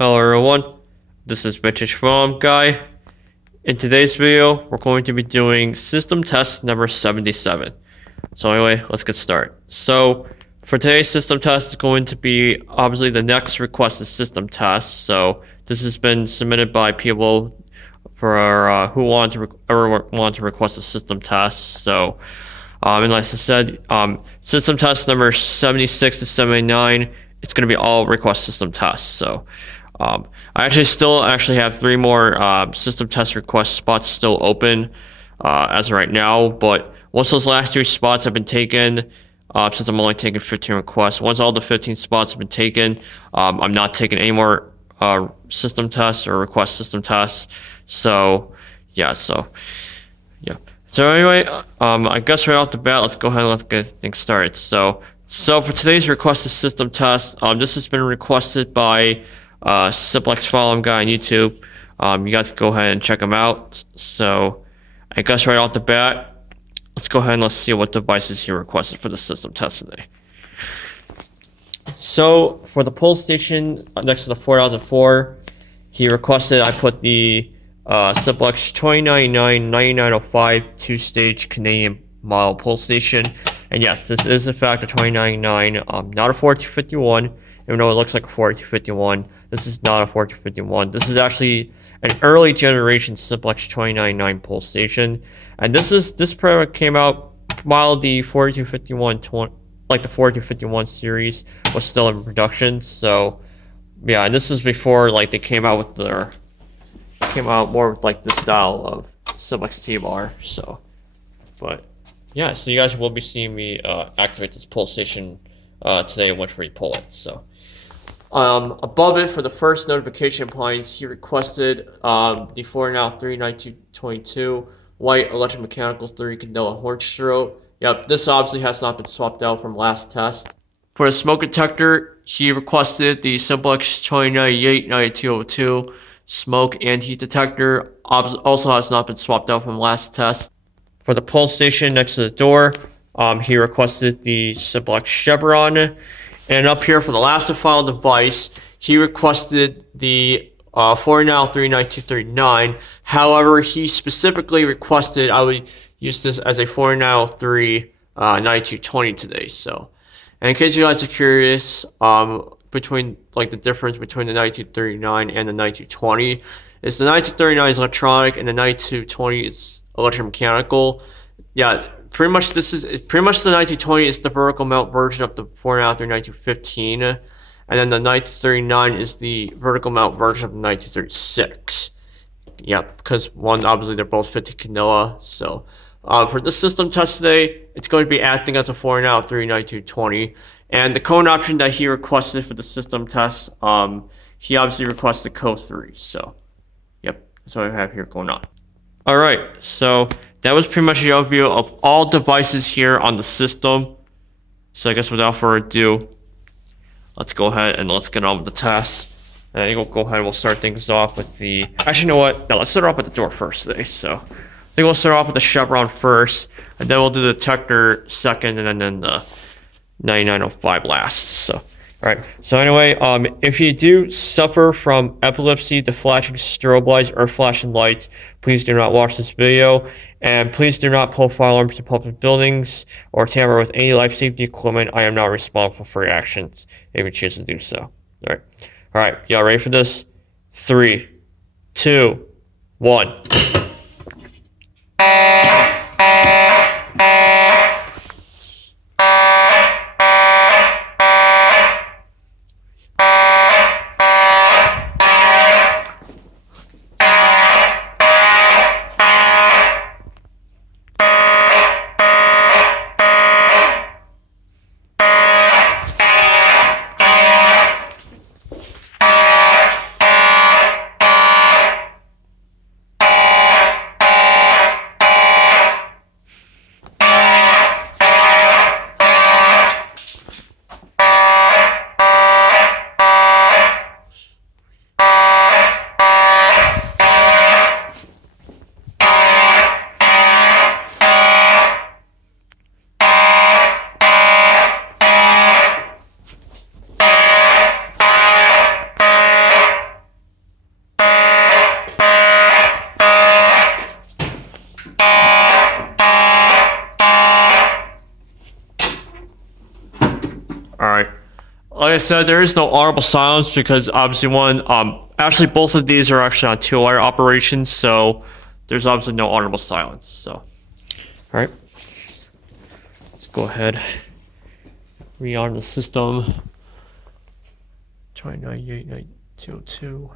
Hello everyone, this is Chevron guy. In today's video, we're going to be doing system test number 77. So anyway, let's get started. So for today's system test, it's going to be obviously the next requested system test. So this has been submitted by people for who want to request a system test. So and like I said, system test number 76 to 79, it's going to be all request system tests. So I still have 3 more system test request spots still open as of right now. But once those last 2 spots have been taken, since I'm only taking 15 requests, once all the 15 spots have been taken, I'm not taking any more system tests or request system tests. So yeah. So anyway, I guess right off the bat, let's go ahead and let's get things started. So for today's requested system test, this has been requested by simplex forum guy on YouTube. You guys go ahead and check him out. So I guess right off the bat, let's go ahead and let's see what devices he requested for the system test today. So for the pull station next to the 4004, he requested I put the simplex 2099-9905 2-stage Canadian model pull station. And yes, this is in fact a 2099, not a 4251, even though it looks like a 4251. This is not a 4251. This is actually an early generation simplex 2099 pull station. And this product came out while the 4251, like the 4251 series was still in production. So yeah, and this is before like they came out more with like this style of simplex T-bar. So, but yeah, so you guys will be seeing me activate this pull station today once we pull it. So above it for the first notification appliance, he requested the 4N39222 white electromechanical 3 candela horn strobe. Yep, this obviously has not been swapped out from last test. For the smoke detector, he requested the simplex 2098-9202 smoke and heat detector. Also has not been swapped out from last test. For the pull station next to the door, he requested the simplex Chevron. And up here for the last and final device, he requested the 4N39239. However, he specifically requested I would use this as a 4N3 9220 today. So, and in case you guys are curious, between like the difference between the 9239 and the 9220 is the 9239 is electronic and the 9220 is electromechanical. Yeah, pretty much the 9220 is the vertical mount version of the 4N3 9215, and then the 9239 is the vertical mount version of the 9236. Yeah, because obviously they're both 50 candela. So for the system test today, it's going to be acting as a 4N3 9220. And the code option that he requested for the system test, he obviously requested code 3. So, yep, that's what I have here going on. Alright, so that was pretty much the overview of all devices here on the system. So I guess without further ado, let's go ahead and let's get on with the test. And I think we'll go ahead and we'll start things off with the... Actually, you know what? No, let's start off with the door first today. So I think we'll start off with the Chevron first, and then we'll do the detector second, and then the 9905 last. So, alright. So anyway, if you do suffer from epilepsy to flashing strobe lights or flashing lights, please do not watch this video. And please do not pull fire alarms to public buildings or tamper with any life safety equipment. I am not responsible for your actions if you choose to do so. Alright, y'all ready for this? 3, 2, 1. like I said, there is no audible silence because obviously actually both of these are actually on 2-wire operations, so there's obviously no audible silence. So, all right, let's go ahead, rearm the system. 29.8.202.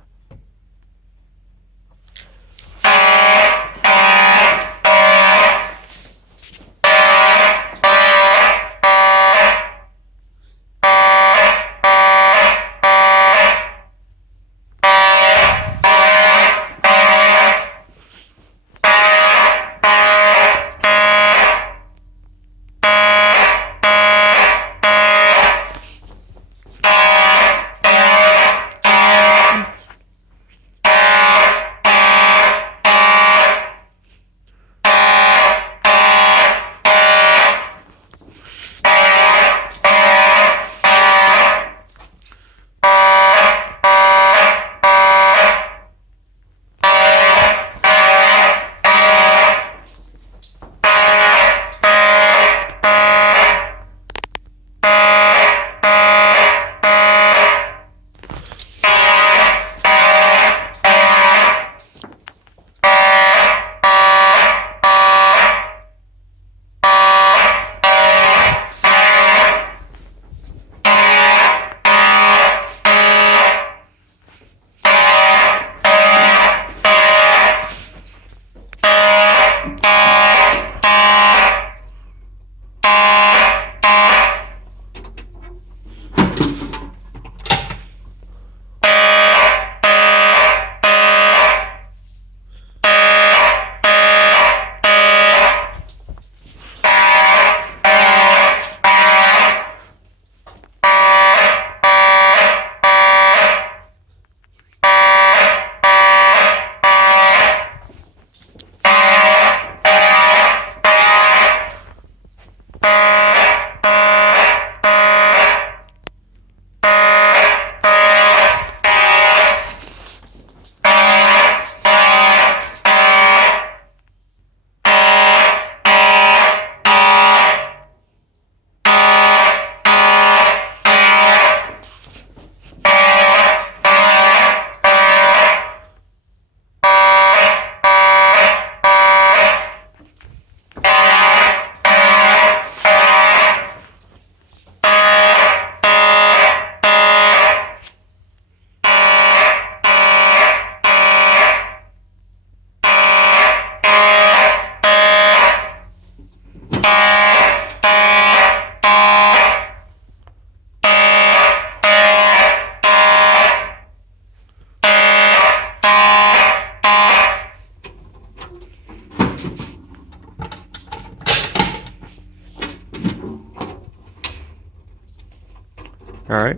All right.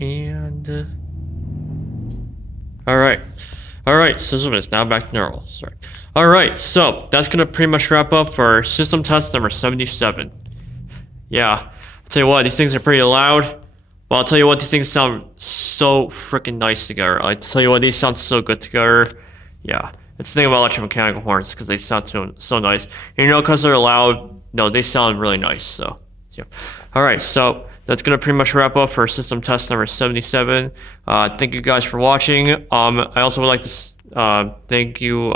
And all right. System is now back to normal. Sorry. All right. So that's gonna pretty much wrap up our system test number 77. Yeah, I'll tell you what, these things are pretty loud. But I'll tell you what, these things sound so freaking nice together. I tell you what, these sound so good together. Yeah, it's the thing about electromechanical horns because they sound so nice. And, you know, because they're loud, no, they sound really nice. So, yeah. All right, so that's gonna pretty much wrap up for system test number 77. Thank you guys for watching. I also would like to thank you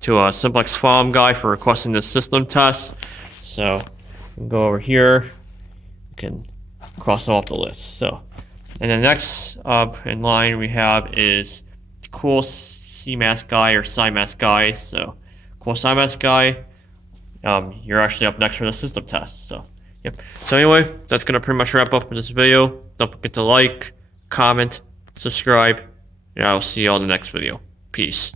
to Simplex Farm guy for requesting this system test. So, we can go over here. We can cross them off the list. So, and the next up in line we have is cool CMAS guy or SciMaS guy. So, cool SciMaS guy, you're actually up next for the system test. So, yep. So anyway, that's gonna pretty much wrap up for this video. Don't forget to like, comment, subscribe, and I will see you all in the next video. Peace.